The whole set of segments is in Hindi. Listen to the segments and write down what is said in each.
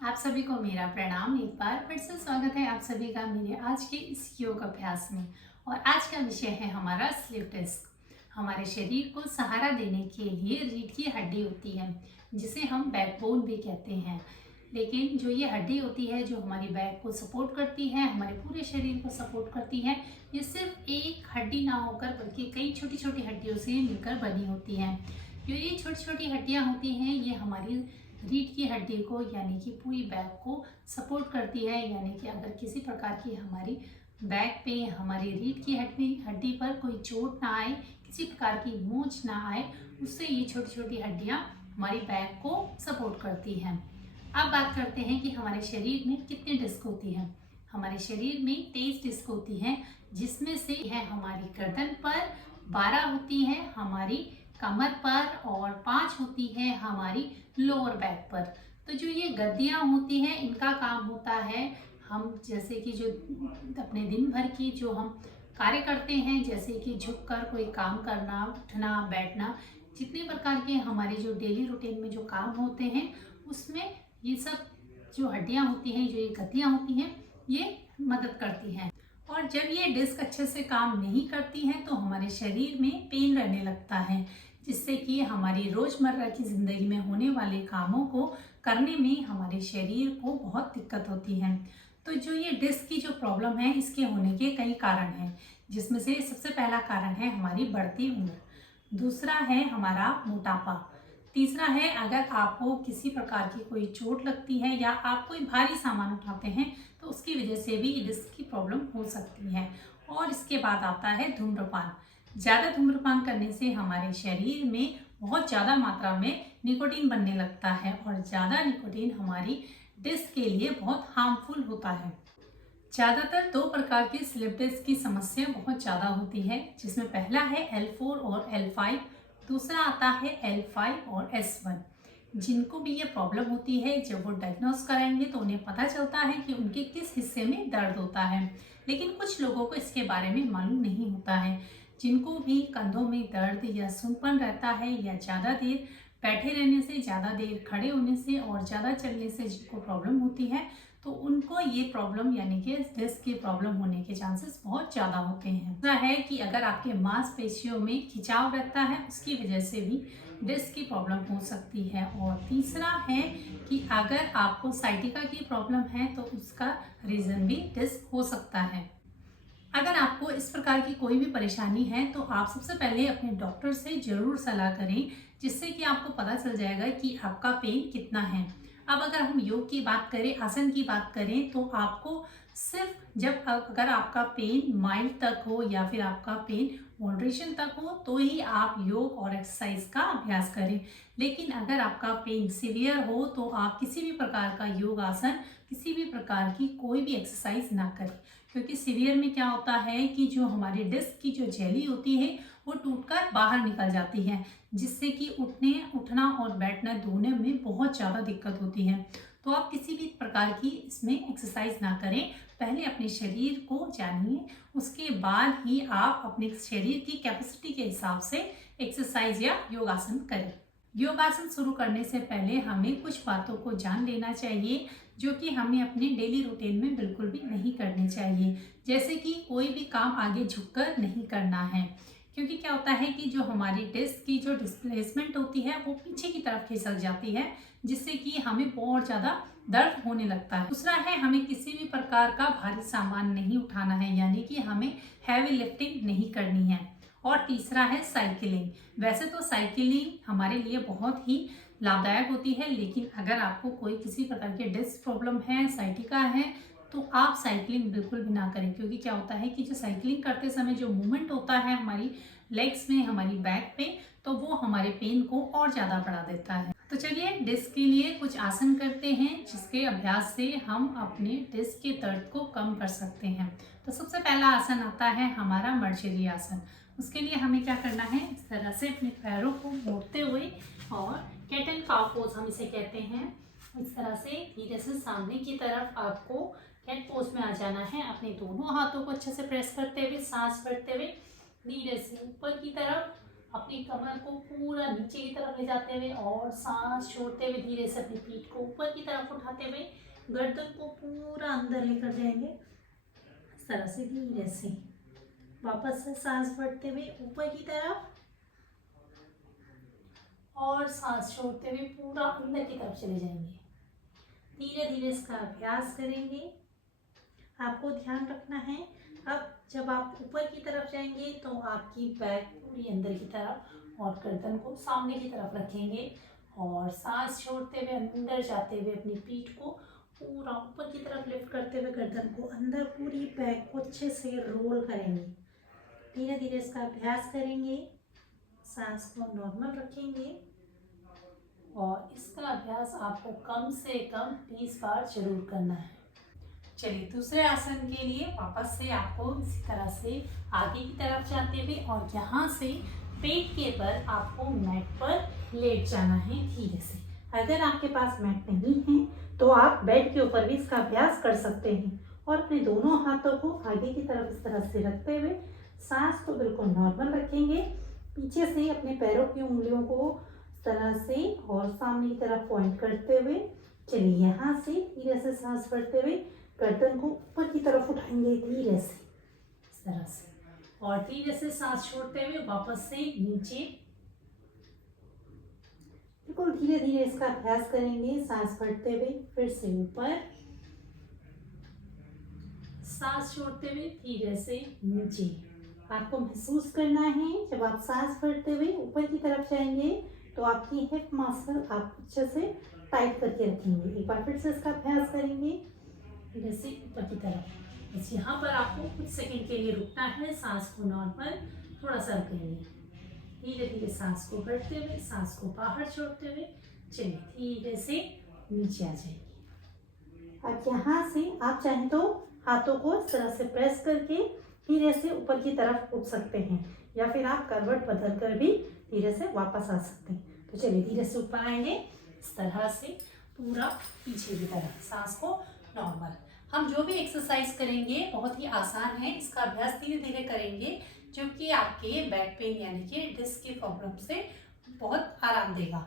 आप सभी को मेरा प्रणाम। एक बार फिर से स्वागत है आप सभी का मेरे आज के इस योग अभ्यास में। और आज का विषय है हमारा स्लिप डिस्क। हमारे शरीर को सहारा देने के लिए रीढ़ की हड्डी होती है, जिसे हम बैकबोन भी कहते हैं। लेकिन जो ये हड्डी होती है, जो हमारी बैक को सपोर्ट करती है, हमारे पूरे शरीर को सपोर्ट करती है, ये सिर्फ एक हड्डी ना होकर बल्कि कई छोटी छोटी हड्डियों से मिलकर बनी होती है। जो ये छोटी छोटी हड्डियाँ होती हैं, ये हमारी रीढ़ की हड्डी को यानी कि पूरी बैक को सपोर्ट करती है। यानी कि अगर किसी प्रकार की हमारी बैक पे, हमारी रीढ़ की हड्डी पर कोई चोट ना आए, किसी प्रकार की मोच ना आए, उससे ये छोटी छोटी हड्डियाँ हमारी बैक को सपोर्ट करती हैं। अब बात करते हैं कि हमारे शरीर में कितनी डिस्क होती है। हमारे शरीर में 23 डिस्क होती हैं, जिसमें से है हमारी गर्दन पर, 12 होती है हमारी कमर पर और 5 होती है हमारी लोअर बैक पर। तो जो ये गद्दियाँ होती हैं, इनका काम होता है, हम जैसे कि जो अपने दिन भर की जो हम कार्य करते हैं, जैसे कि झुककर कोई काम करना, उठना, बैठना, जितने प्रकार के हमारे जो डेली रूटीन में जो काम होते हैं, उसमें ये सब जो हड्डियाँ होती हैं, जो ये गद्दियाँ होती हैं, ये मदद करती हैं। और जब ये डिस्क अच्छे से काम नहीं करती हैं, तो हमारे शरीर में पेन रहने लगता है, जिससे कि हमारी रोज़मर्रा की ज़िंदगी में होने वाले कामों को करने में हमारे शरीर को बहुत दिक्कत होती है। तो जो ये डिस्क की जो प्रॉब्लम है, इसके होने के कई कारण हैं, जिसमें से सबसे पहला कारण है हमारी बढ़ती उम्र, दूसरा है हमारा मोटापा, तीसरा है अगर आपको किसी प्रकार की कोई चोट लगती है या आप कोई भारी सामान उठाते हैं, तो उसकी वजह से भी डिस्क की प्रॉब्लम हो सकती है। और इसके बाद आता है धूम्रपान। ज़्यादा धूम्रपान करने से हमारे शरीर में बहुत ज़्यादा मात्रा में निकोटीन बनने लगता है, और ज़्यादा निकोटीन हमारी डिस्क के लिए बहुत हार्मफुल होता है। ज़्यादातर दो प्रकार की स्लिप डिस्क की समस्या बहुत ज़्यादा होती है, जिसमें पहला है L4 और L5, दूसरा आता है L5 और S1। जिनको भी ये प्रॉब्लम होती है, जब वो डायग्नोस कराएंगे तो उन्हें पता चलता है कि उनके किस हिस्से में दर्द होता है। लेकिन कुछ लोगों को इसके बारे में मालूम नहीं होता है। जिनको भी कंधों में दर्द या सूंपन रहता है, या ज़्यादा देर बैठे रहने से, ज़्यादा देर खड़े होने से और ज़्यादा चलने से जिनको प्रॉब्लम होती है, तो उनको ये प्रॉब्लम यानी कि डिस्क की प्रॉब्लम होने के चांसेस बहुत ज़्यादा होते हैं। दूसरा है कि अगर आपके मांसपेशियों में खिंचाव रहता है, उसकी वजह से भी डिस्क की प्रॉब्लम हो सकती है। और तीसरा है कि अगर आपको साइटिका की प्रॉब्लम है, तो उसका रीज़न भी डिस्क हो सकता है। अगर आपको इस प्रकार की कोई भी परेशानी है, तो आप सबसे पहले अपने डॉक्टर से ज़रूर सलाह करें, जिससे कि आपको पता चल जाएगा कि आपका पेन कितना है। अब अगर हम योग की बात करें, आसन की बात करें, तो आपको सिर्फ जब अगर आपका पेन माइल्ड तक हो या फिर आपका पेन मॉडरेशन तक हो, तो ही आप योग और एक्सरसाइज का अभ्यास करें। लेकिन अगर आपका पेन सीवियर हो, तो आप किसी भी प्रकार का योग आसन, किसी भी प्रकार की कोई भी एक्सरसाइज ना करें। क्योंकि सीवियर में क्या होता है कि जो हमारी डिस्क की जो जेली होती है, वो टूटकर बाहर निकल जाती है, जिससे कि उठना और बैठना दोनों में बहुत ज़्यादा दिक्कत होती है। तो आप किसी भी प्रकार की इसमें एक्सरसाइज ना करें, पहले अपने शरीर को जानिए, उसके बाद ही आप अपने शरीर की कैपेसिटी के हिसाब से एक्सरसाइज या योगासन करें। योगासन शुरू करने से पहले हमें कुछ बातों को जान लेना चाहिए, जो कि हमें अपने डेली रूटीन में बिल्कुल भी नहीं करनी चाहिए। जैसे कि कोई भी काम आगे झुककर नहीं करना है, क्योंकि क्या होता है कि जो हमारी डिस्क की जो डिस्प्लेसमेंट होती है, वो पीछे की तरफ खिसक जाती है, जिससे कि हमें बहुत ज़्यादा दर्द होने लगता है। दूसरा है, हमें किसी भी प्रकार का भारी सामान नहीं उठाना है, यानी कि हमें हैवी लिफ्टिंग नहीं करनी है। और तीसरा है साइकिलिंग। वैसे तो साइकिलिंग हमारे लिए बहुत ही लाभदायक होती है, लेकिन अगर आपको कोई किसी प्रकार के डिस्क प्रॉब्लम है, साइटिका है, तो आप साइकिलिंग बिल्कुल भी ना करें। क्योंकि क्या होता है कि जो साइकिलिंग करते समय जो मूवमेंट होता है हमारी लेग्स में, हमारी बैक पे, तो वो हमारे पेन को और ज़्यादा बढ़ा देता है। तो चलिए डिस्क के लिए कुछ आसन करते हैं, जिसके अभ्यास से हम अपने डिस्क के दर्द को कम कर सकते हैं। तो सबसे पहला आसन आता है हमारा मर्जरी आसन। उसके लिए हमें क्या करना है, इस तरह से अपने पैरों को मोड़ते हुए, और कैट एंड काउ पोज हम इसे कहते हैं, इस तरह से धीरे से सामने की तरफ आपको कैट पोज में आ जाना है। अपने दोनों हाथों को अच्छे से प्रेस करते हुए, सांस भरते हुए धीरे से ऊपर की तरफ अपनी कमर को पूरा नीचे की तरफ ले जाते हुए और सांस छोड़ते हुए धीरे से अपनी पीठ को ऊपर की तरफ उठाते हुए गर्दन को पूरा अंदर लेकर जाएंगे। इस तरह से धीरे से वापस से सांस भरते हुए ऊपर की तरफ और सांस छोड़ते हुए पूरा अंदर की तरफ चले जाएंगे। धीरे धीरे इसका अभ्यास करेंगे। आपको ध्यान रखना है, अब जब आप ऊपर की तरफ जाएंगे तो आपकी बैक पूरी अंदर की तरफ और गर्दन को सामने की तरफ रखेंगे और सांस छोड़ते हुए अंदर जाते हुए अपनी पीठ को पूरा ऊपर की तरफ लिफ्ट करते हुए गर्दन को अंदर पूरी बैक को अच्छे से रोल करेंगे। धीरे धीरे इसका अभ्यास करेंगे। सांस को नॉर्मल रखेंगे और इसका अभ्यास आपको कम से कम 20 बार जरूर करना है। चलिए दूसरे आसन के लिए वापस से आपको इसी तरह से आगे की तरफ जाते हुए और यहाँ से पेट के बल आपको मैट पर लेट जाना है धीरे से। अगर आपके पास मैट नहीं है तो आप बेड के ऊपर भी इसका अभ्यास कर सकते हैं और अपने दोनों हाथों को आगे की तरफ इस तरह से रखते हुए सांस को बिल्कुल नॉर्मल रखेंगे। पीछे से अपने पैरों की उंगलियों को इस तरह से और सामने की तरफ पॉइंट करते हुए चलिए यहाँ से धीरे से सांस भरते हुए गर्दन को ऊपर की तरफ उठाएंगे धीरे से इस तरह से और धीरे से सांस छोड़ते हुए वापस से नीचे। बिल्कुल धीरे धीरे इसका अभ्यास करेंगे। सांस भरते हुए फिर से ऊपर, सांस छोड़ते हुए धीरे से नीचे। आपको महसूस करना है जब आप सांस भरते हुए ऊपर की तरफ जाएंगे तो आपकी हिप मसल आप अच्छे से टाइट करके रखेंगे। एक बार फिर से इसका अभ्यास करेंगे धीरे से ऊपर की तरफ। बस यहाँ पर आपको कुछ सेकंड के लिए रुकना है। सांस को नॉर्मल थोड़ा सा रखेंगे। धीरे धीरे सांस को भरते हुए सांस को बाहर छोड़ते हुए चलिए धीरे से नीचे आ जाएंगे। अब यहाँ से आप चाहें तो हाथों को इस तरह से प्रेस करके धीरे से ऊपर की तरफ उठ सकते हैं या फिर आप करवट बदल कर भी धीरे से वापस आ सकते हैं। तो चलिए धीरे से ऊपर आएंगे इस तरह से पूरा पीछे की तरफ। सांस को नॉर्मल। हम जो भी एक्सरसाइज करेंगे बहुत ही आसान है। इसका अभ्यास धीरे धीरे करेंगे जो कि आपके बैक पेन यानी कि डिस्क की प्रॉब्लम से बहुत आराम देगा।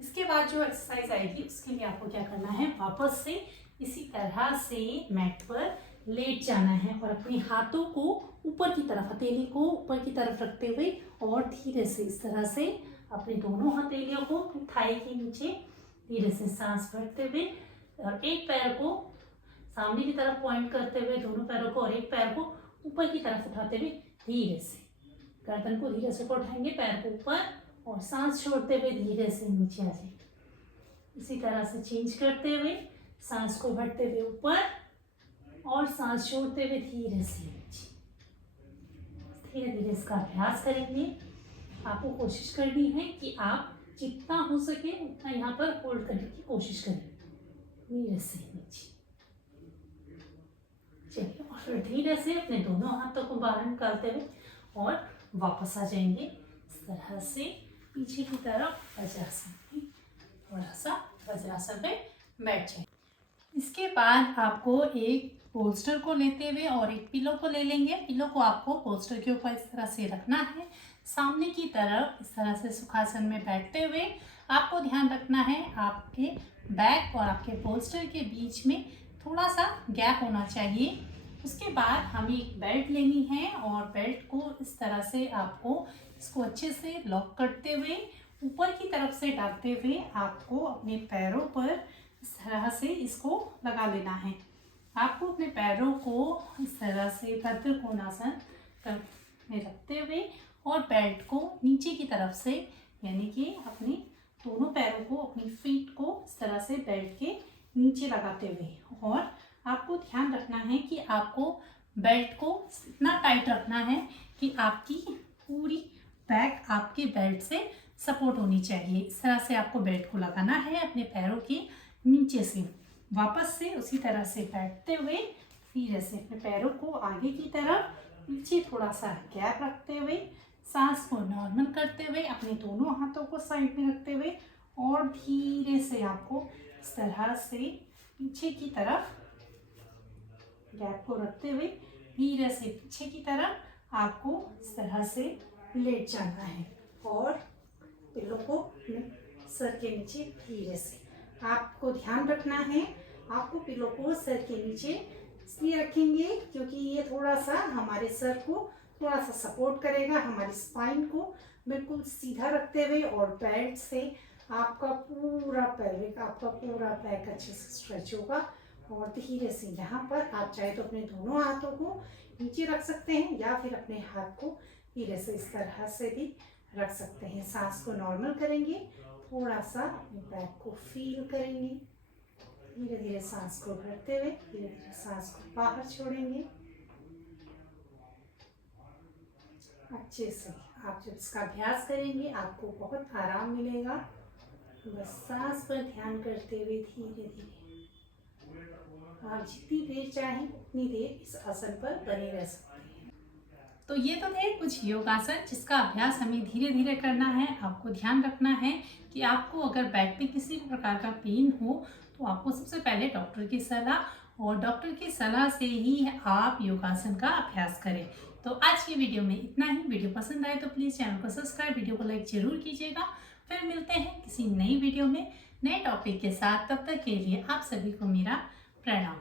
इसके बाद जो एक्सरसाइज आएगी उसके लिए आपको क्या करना है, वापस से इसी तरह से मैट पर लेट जाना है और अपने हाथों को ऊपर की तरफ, हथेली को ऊपर की तरफ रखते हुए और धीरे से इस तरह से अपने दोनों हथेलियों को थाई के नीचे धीरे से सांस भरते हुए और एक पैर को सामने की तरफ पॉइंट करते हुए दोनों पैरों को और एक पैर को ऊपर की तरफ उठाते हुए धीरे से गर्दन को धीरे से उठाएंगे, पैर को ऊपर और सांस छोड़ते हुए धीरे से नीचे आ जाएंगे। इसी तरह से चेंज करते हुए सांस को भरते हुए ऊपर और सांस छोड़ते हुए धीरे से नीचे। धीरे धीरे इसका अभ्यास करेंगे। आपको कोशिश करनी है कि आप जितना हो सके उतना यहाँ पर होल्ड करने की कोशिश करें धीरे से नीचे। चलिए और फिर धीरे से अपने दोनों हाथों को बाहर निकालते हुए और वापस आ जाएंगे इस तरह से पीछे की तरफ वज्रासन में। थोड़ा सा वज्रासन में बैठ जाए। इसके बाद आपको एक पोस्टर को लेते हुए और एक पिलो को ले लेंगे। पिलो को आपको पोस्टर के ऊपर इस तरह से रखना है। सामने की तरफ इस तरह से सुखासन में बैठते हुए आपको ध्यान रखना है आपके बैक और आपके पोस्टर के बीच में थोड़ा सा गैप होना चाहिए। उसके बाद हमें एक बेल्ट लेनी है और बेल्ट को इस तरह से आपको इसको अच्छे से लॉक करते हुए ऊपर की तरफ से डालते हुए आपको अपने पैरों पर इस तरह से इसको लगा लेना है। आपको अपने पैरों को इस तरह से भद्र कोणासन में रखते हुए और बेल्ट को नीचे की तरफ से यानी कि अपने दोनों पैरों को, अपनी फीट को इस तरह से बेल्ट के नीचे लगाते हुए और आपको ध्यान रखना है कि आपको बेल्ट को इतना टाइट रखना है कि आपकी पूरी बैक आपके बेल्ट से सपोर्ट होनी चाहिए। इस तरह से आपको बेल्ट को लगाना है अपने पैरों के नीचे से। वापस से उसी तरह से बैठते हुए धीरे से अपने पैरों को आगे की तरफ, पीछे थोड़ा सा गैप रखते हुए सांस को नॉर्मल करते हुए अपने दोनों हाथों को साइड में रखते हुए और धीरे से आपको इस तरह से पीछे की तरफ गैप को रखते हुए धीरे से पीछे की तरफ आपको इस तरह से लेट जाना है। और पिल्लो को अपने सर के नीचे धीरे से, आपको ध्यान रखना है, आपको पिल्लो को सर के नीचे इसलिए रखेंगे क्योंकि ये थोड़ा सा हमारे सर को थोड़ा सा सपोर्ट करेगा, हमारी स्पाइन को बिल्कुल सीधा रखते हुए, और बेल्ट से आपका पूरा पेल्विक, आपका पूरा बैक अच्छे से स्ट्रेच होगा। और धीरे से यहाँ पर आप चाहे तो अपने दोनों हाथों को नीचे रख सकते हैं या फिर अपने हाथ को धीरे से इस तरह से भी रख सकते हैं। सांस को नॉर्मल करेंगे, थोड़ा सा अपने बैक को फील करेंगे, धीरे धीरे सांस को भरते हुए धीरे धीरे सांस को बाहर छोड़ेंगे। अच्छे से आप जब इसका अभ्यास करेंगे आपको बहुत आराम मिलेगा। बस सांस पर ध्यान करते हुए धीरे धीरे आप जितनी देर चाहें उतनी देर इस आसन पर बने रह सकते हैं। तो ये तो थे कुछ योगासन जिसका अभ्यास हमें धीरे धीरे करना है। आपको ध्यान रखना है कि आपको अगर बैक में किसी भी प्रकार का पेन हो तो आपको सबसे पहले डॉक्टर की सलाह, और डॉक्टर की सलाह से ही आप योगासन का अभ्यास करें। तो आज की वीडियो में इतना ही। वीडियो पसंद आए तो प्लीज़ चैनल को सब्सक्राइब, वीडियो को लाइक जरूर कीजिएगा। फिर मिलते हैं किसी नई वीडियो में नए टॉपिक के साथ। तब तक के लिए आप सभी को मेरा प्रणाम।